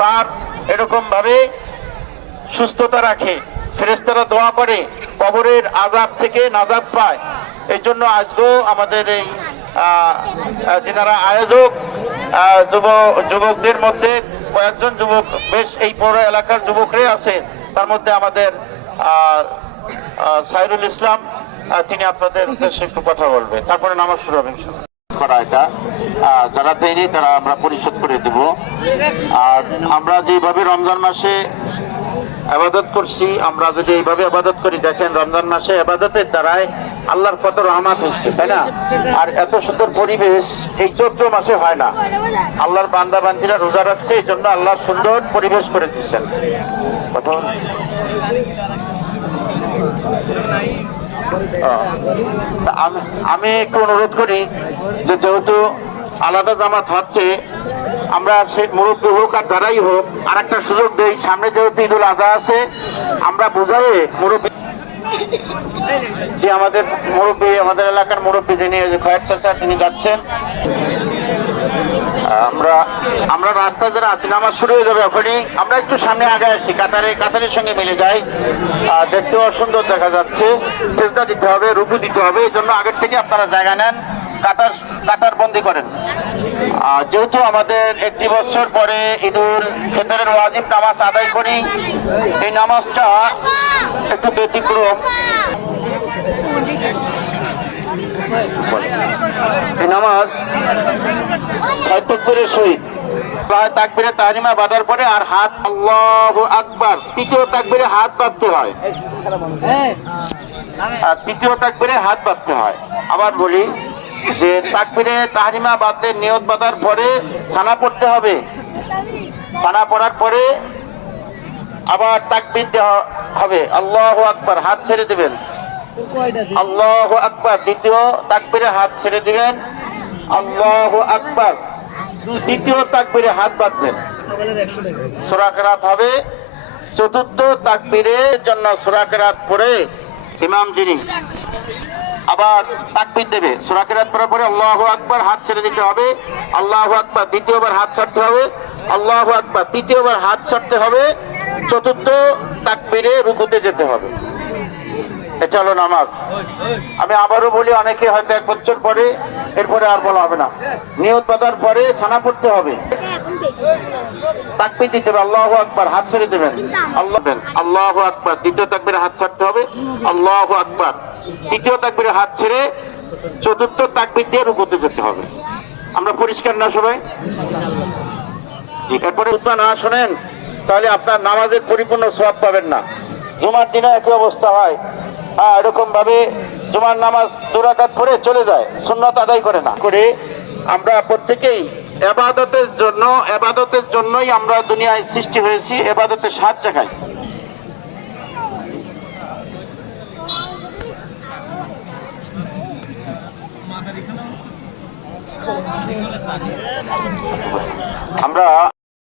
তার এরকম ভাবে সুস্থতা রাখে। ফেরেস্তারা দোয়া করে কবরের আজাব থেকে নাজাব পায়। এই জন্য আজকেও আমাদের এই আহ, আয়োজক যুব যুবকদের মধ্যে কয়েকজন যুবক বেশ এই পৌর এলাকার যুবকরাই আছে। তার মধ্যে আমাদের সাইরুল ইসলাম তিনি আপনাদের উদ্দেশ্যে একটু কথা বলবে। তারপরে নামাজ শুরু হবে। করা এটা। যারা দেয়নি, তারা আমরা পরিশোধ করে দেব। আর আমরা যেভাবে রমজান মাসে আবাদত করছি, আমরা যদি এইভাবে আবাদত করি, দেখেন রমজান মাসে আবাদতের দ্বারাই আল্লাহর কত রহমাত হচ্ছে, তাই না? আর এত সুন্দর পরিবেশ এই চৈত্র মাসে হয় না। আল্লাহর বান্দা বান্দিরা রোজা রাখছে, এই জন্য আল্লাহ সুন্দর পরিবেশ করে দিচ্ছেন কথা আমি- একটু অনুরোধ করি যে যেহেতু আলাদা জামাত হচ্ছে, আমরা সে মুরব্বী হোক আর যারাই হোক আর একটা সুযোগ দেই। সামনে যেহেতু ঈদুল আজহা আছে, আমরা বোঝাই মুরব্বী যে আমাদের মুরব্বী, আমাদের এলাকার মুরব্বী যিনি কয়েক চাষা তিনি যাচ্ছেন, আমরা আমরা রাস্তায় যারা আছি নামাজ শুরু হয়ে যাবে এখনই। আমরা একটু সামনে আগে আসি কাতারে কাতারের সঙ্গে মিলে যাই। আহ, দেখতেও সুন্দর দেখা যাচ্ছে। তেজদা দিতে হবে রুকু দিতে হবে এই জন্য আগের থেকে আপনারা জায়গা নেন কাতার কাতার বন্দি করেন। যেহেতু আমাদের একটি বছর পরে ঈদুল ফিতরের ওয়াজিব নামাজ আদায় করি এই নামাজটা একটু ব্যতিক্রম। এই নামাজ ছয় তকবীরের সহিত প্রায় তাকবিরে তাহরিমা বাঁধার পরে আর হাত আল্লাহু আকবার, তৃতীয় তাকবিরে হাত বাঁধতে হয়। আর তৃতীয় তাকবিরে হাত বাঁধতে হয়। আবার বলি যে তাকবিরে তাহরিমা বাঁধলে নিয়ত বাঁধার পরে সানা পড়তে হবে। সানা পড়ার পরে আবার তাকবির দেওয়া হবে। আল্লাহু আকবার, হাত ছেড়ে দেবেন। আল্লাহ আকবার, দ্বিতীয় তাকবিরে হাত ছেড়ে দিবেন। আল্লাহ আকবার। তৃতীয় তাকবিরে হাত বাঁধবেন। সুরাকেরাত হবে। চতুর্থ তাকবীরের জন্য সুরাকেরাত পড়ে ইমাম যিনি আবার তাকবির দেবে। সুরাকেরাত পড়ার পরে আল্লাহ আকবার হাত ছেড়ে দিতে হবে। আল্লাহ আকবার দ্বিতীয়বার হাত ছাড়তে হবে। আল্লাহ আকবার তৃতীয়বার হাত ছাড়তে হবে। চতুর্থ তাকবীরে রুকুতে যেতে হবে। এটা হলো নামাজ। আমি আবারও বলি, অনেকে হয়তো এক বছর পরে এরপরে আর বলা হবে না। নিয়ত বাঁধার পরে সানা পড়তে হবে। তাকবির দিতে হবে, আল্লাহ আকবার, হাত ছেড়ে দেবেন। আল্লাহ আল্লাহ আকবার, দ্বিতীয় তাকবিরে হাত ছাড়তে হবে। আল্লাহ আকবার। তৃতীয় তাকবিরে হাত ছেড়ে চতুর্থ তাকবির দিয়ে রুকুতে যেতে হবে। আমরা পরিষ্কার না সবাই? এরপরে উত্তর না শোনেন, তাহলে আপনার নামাজের পরিপূর্ণ সওয়াব পাবেন না। জুমার দিনে একই অবস্থা হ্যাঁ। এরকম ভাবে জুমার নামাজ দুরাকাত পড়ে চলে যায়। সুন্নত আদায় করে না। করে আমরা প্রত্যেকেই এবাদতের জন্য, এবাদতের জন্যই আমরা দুনিয়ায় সৃষ্টি হয়েছি, এবাদতের সাত জায়গায় আমরা